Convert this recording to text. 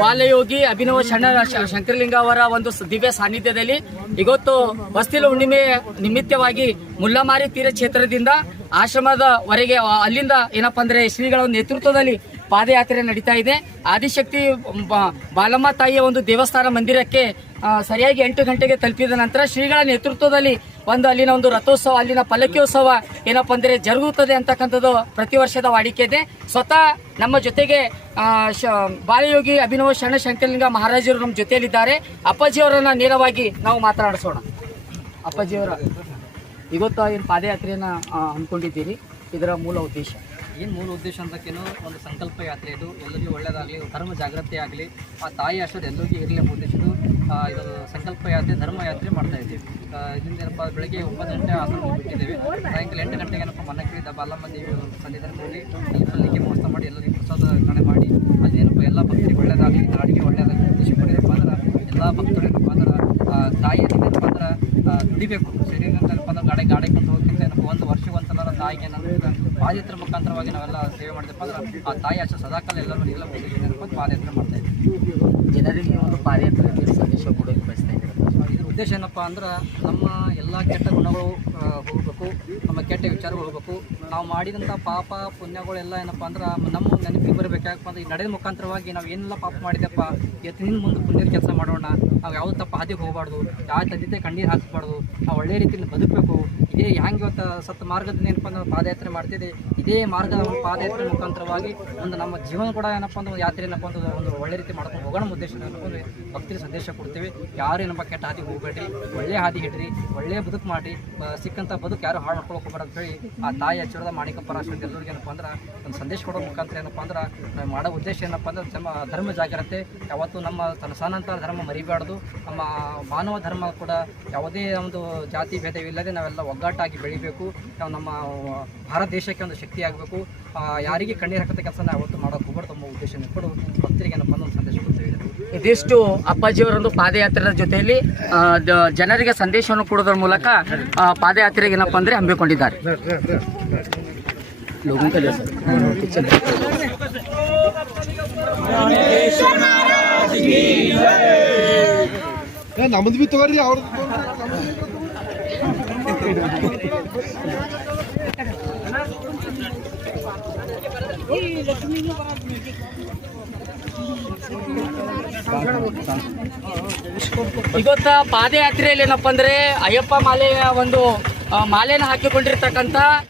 ಬಾಲಯೋಗಿ ಅಭಿನವ ಶಂಕರಲಿಂಗ ಅವರ ಒಂದು ದಿವ್ಯ ಸಾನ್ನಿಧ್ಯದಲ್ಲಿ ಇವತ್ತು ಬಸ್ತಿಲ ಹುಣ್ಣಿಮೆ ನಿಮಿತ್ತವಾಗಿ ಮುಲ್ಲಮಾರಿ ತೀರ ಕ್ಷೇತ್ರದಿಂದ ಆಶ್ರಮದವರೆಗೆ ಅಲ್ಲಿಂದ ಏನಪ್ಪಾ ಅಂದ್ರೆ ಶ್ರೀಗಳ ನೇತೃತ್ವದಲ್ಲಿ ಪಾದಯಾತ್ರೆ ನಡೀತಾ ಇದೆ. ಆದಿಶಕ್ತಿ ಬಾಲಮ್ಮ ತಾಯಿಯ ಒಂದು ದೇವಸ್ಥಾನ ಮಂದಿರಕ್ಕೆ ಸರಿಯಾಗಿ 8 ಗಂಟೆಗೆ ತಲುಪಿದ ನಂತರ ಶ್ರೀಗಳ ನೇತೃತ್ವದಲ್ಲಿ ಅಲ್ಲಿನ ಒಂದು ರಥೋತ್ಸವ, ಅಲ್ಲಿನ ಪಲ್ಲಕ್ಕಿಯೋತ್ಸವ ಏನಪ್ಪಾ ಅಂದ್ರೆ ಜರುಗುತ್ತದೆ ಅಂತಕ್ಕಂಥದ್ದು ಪ್ರತಿ ವರ್ಷದ ವಾಡಿಕೆ ಇದೆ. ಸ್ವತಃ ನಮ್ಮ ಜೊತೆಗೆ ಬಾಲಯೋಗಿ ಅಭಿನವ ಶಂಕರಲಿಂಗ ಮಹಾರಾಜರು ನಮ್ಮ ಜೊತೆಯಲ್ಲಿದ್ದಾರೆ. ಅಪ್ಪಾಜಿಯವರನ್ನ ನೇರವಾಗಿ ನಾವು ಮಾತನಾಡಿಸೋಣ. ಅಪ್ಪಾಜಿಯವರ, ಇವತ್ತು ಏನು ಪಾದಯಾತ್ರೆಯನ್ನ ಹಮ್ಮಿಕೊಂಡಿದ್ದೀರಿ, ಇದರ ಮೂಲ ಉದ್ದೇಶ ಮೂಲ ಉದ್ದೇಶ ಅಂತಕ್ಕೇನು ಒಂದು ಸಂಕಲ್ಪ ಯಾತ್ರೆ, ಇದು ಎಲ್ಲರಿಗೂ ಒಳ್ಳೆಯದಾಗಲಿ, ಧರ್ಮ ಜಾಗೃತಿ ಆಗಲಿ, ಆ ತಾಯಿ ಆಶೀರ್ವಾದ ಎಲ್ಲರಿಗೂ ಇರಲಿ ಎಂಬ ಉದ್ದೇಶದ್ದು ಇದು ಸಂಕಲ್ಪ ಯಾತ್ರೆ, ಧರ್ಮ ಯಾತ್ರೆ ಮಾಡ್ತಾ ಇದ್ದೀವಿ. ಇದರಿಂದ ಏನಪ್ಪ ಬೆಳಗ್ಗೆ 9 ಗಂಟೆ ಆಶ್ರಮ ಬಿಟ್ಟಿದ್ದೇವೆ. ಸಾಯಂಕಾಲ 8 ಗಂಟೆಗೆ ಏನಪ್ಪ ಮನಕ್ಕೆ ಬಾಲಮ್ಮ ದೇವಿ ಸನ್ನಿಧಾನಕ್ಕೆ ಹೋಗಿ ಅಲ್ಲಿ ಪಲ್ಲಿಗೆ ಮೋಸ ಮಾಡಿ ಎಲ್ಲರಿಗೂ ಪ್ರಸಾದ ಕಣೆ ಮಾಡಿ ಅಲ್ಲಿ ಏನಪ್ಪ ಎಲ್ಲ ಭಕ್ತರಿಗೆ ಒಳ್ಳೆಯದಾಗಲಿ, ನಾಡಿಗೆ ಒಳ್ಳೆಯದಾಗಲಿ ಉದ್ದೇಶ ಪಡೆಯಪ್ಪ ಅಂದ್ರೆ ಎಲ್ಲ ಭಕ್ತರು ಏನಪ್ಪ ಅಂದ್ರೆ ತಾಯಿಯನ್ನು ಏನಪ್ಪ ಅಂದ್ರೆ ದುಡಿಬೇಕು. ಶರೀರ ಏನಪ್ಪ ಅಂದ್ರೆ ಗಾಡಿ ಕೊಂಡು ಹೋಗ್ತಿಂತ ಏನಪ್ಪ ಒಂದು ವರ್ಷಕ್ಕೊಂದ್ಸಲ ತಾಯಿಗೆ ಏನಂದ್ರೆ ಪಾದಯಾತ್ರೆ ಮುಖಾಂತರವಾಗಿ ನಾವೆಲ್ಲ ಸೇವೆ ಮಾಡಿದಪ್ಪ ಅಂದ್ರೆ ಆ ತಾಯಿ ಆಶೆ ಸದಾಕಾಲ ಎಲ್ಲರೂ ಎಲ್ಲ ಏನಪ್ಪ ಪಾದಯಾತ್ರೆ ಮಾಡ್ತಾ ಇದ್ದೀವಿ. ಜನರಿಗೆ ಒಂದು ಪಾದಯಾತ್ರೆ ಸಂದೇಶ ಕೊಡೋಕೆ ಬಯಸ್ತಾ ಇದ್ದೀವಿ. ಇದ್ರ ಉದ್ದೇಶ ಏನಪ್ಪ ಅಂದ್ರೆ ನಮ್ಮ ಎಲ್ಲ ಕೆಟ್ಟ ಗುಣಗಳು ಹೋಗಬೇಕು, ನಮ್ಮ ಕೆಟ್ಟ ವಿಚಾರಗಳು ಹೋಗಬೇಕು. ನಾವು ಮಾಡಿದಂಥ ಪಾಪ ಪುಣ್ಯಗಳೆಲ್ಲ ಏನಪ್ಪ ಅಂದ್ರೆ ನಮ್ಮ ನೆನಪಿಗೆ ಬರಬೇಕು. ಯಾಕಪ್ಪ ಅಂದ್ರೆ ಈ ನಡೆದ ಮುಖಾಂತರವಾಗಿ ನಾವು ಏನೆಲ್ಲ ಪಾಪ ಮಾಡಿದೆಪ್ಪ ಎತ್ತಿನ ಮುಂದೆ ಪುಣ್ಯದ ಕೆಲಸ ಮಾಡೋಣ. ನಾವು ಯಾವ ತಪ್ಪ ಹಾದಿಗೆ ಹೋಗಬಾರ್ದು, ಯಾವ ತಂದೆ ಕಣ್ಣೀರು ಹಾಕಬಾರ್ದು, ನಾವು ಒಳ್ಳೆಯ ರೀತಿಯಲ್ಲಿ ಬದುಕಬೇಕು. ಇದೇ ಹ್ಯಾಂಗೆ ಇವತ್ತು ಸತ್ತ ಮಾರ್ಗದ ಏನಪ್ಪ ಅಂದ್ರೆ ಪಾದಯಾತ್ರೆ ಮಾಡ್ತಿದ್ದೆ, ಇದೇ ಮಾರ್ಗದ ಪಾದಯಾತ್ರೆ ಮುಖಾಂತರವಾಗಿ ಒಂದು ನಮ್ಮ ಜೀವನ ಕೂಡ ಏನಪ್ಪ ಅಂದ್ರೆ ಯಾತ್ರೆ ಏನಪ್ಪ ಅಂದ್ರೆ ಒಂದು ಒಳ್ಳೆ ರೀತಿ ಮಾಡ್ಕೊಂಡು ಹೋಗೋಣ ಉದ್ದೇಶ ಏನಪ್ಪ ಭಕ್ತಿಗೆ ಸಂದೇಶ ಕೊಡ್ತೀವಿ. ಯಾರು ಏನಪ್ಪ ಕೆಟ್ಟ ಹಾದಿಗೆ ಹೋಗಬೇಡ್ರಿ, ಒಳ್ಳೆ ಹಾದಿ ಹಿಡ್ರಿ, ಒಳ್ಳೆಯ ಬದುಕು ಮಾಡಿ, ಸಿಕ್ಕಂಥ ಬದುಕು ಯಾರು ಹಾಳು ಮಾಡ್ಕೊಳಕ್ಕೆ ಹೋಗ್ಬಾರ್ದು ಅಂತ ಹೇಳಿ ಆ ತಾಯಿ ಆಶೀರ್ವಾದ ಮಾಣಿಕಪ್ಪರ ಆಶ್ರಮ ಎಲ್ಲರಿಗೂ ಏನಪ್ಪ ಅಂದ್ರೆ ಒಂದು ಸಂದೇಶ ಕೊಡೋ ಮುಖಾಂತರ ಏನಪ್ಪ ಅಂದ್ರೆ ನಾವು ಮಾಡೋ ಉದ್ದೇಶ ಏನಪ್ಪ ಅಂದ್ರೆ ಧರ್ಮ ಜಾಗ್ರತೆ. ಯಾವತ್ತೂ ನಮ್ಮ ಸನಾತನ ಧರ್ಮ ಮರಿಬಾರ್ದು, ನಮ್ಮ ಮಾನವ ಧರ್ಮ ಕೂಡ ಯಾವುದೇ ಒಂದು ಜಾತಿ ಭೇದವಿಲ್ಲದೆ ನಾವೆಲ್ಲ ಒಗ್ಗಟ್ಟಾಗಿ ಬೆಳಿಬೇಕು. ನಾವು ನಮ್ಮ ಭಾರತ ದೇಶಕ್ಕೆ ಒಂದು ಶಕ್ತಿ ಆಗಬೇಕು. ಯಾರಿಗೆ ಕಣ್ಣೀರು ಹಾಕಂಥ ಕೆಲಸ ನಾವು ಯಾವತ್ತೂ ಮಾಡೋಕೆ ಹೋಗ್ಬಾರ್ದು ಎಂಬ ಉದ್ದೇಶ ಕೊಡು ಭಕ್ತರಿಗೆ ಏನಪ್ಪ ಒಂದು ಸಂದೇಶ ಕೊಡ್ತೇವೆ. ಇದಿಷ್ಟು ಅಪ್ಪಾಜಿಯವರೊಂದು ಪಾದಯಾತ್ರೆಯ ಜೊತೆಯಲ್ಲಿ ಜನರಿಗೆ ಸಂದೇಶವನ್ನು ಕೊಡೋದ್ರ ಮೂಲಕ ಪಾದಯಾತ್ರೆಗೆ ಏನಪ್ಪ ಅಂದ್ರೆ ಹಮ್ಮಿಕೊಂಡಿದ್ದಾರೆ. ನಮ್ದು ಬಿ ತಗೋರಿ ಅವ್ರ ಇವತ್ತ ಪಾದಯಾತ್ರೆಯಲ್ಲಿ ಏನಪ್ಪ ಅಂದ್ರೆ ಅಯ್ಯಪ್ಪ ಮಾಲೆಯ ಒಂದು ಮಾಲೆನ ಹಾಕಿಕೊಂಡಿರ್ತಕ್ಕಂಥ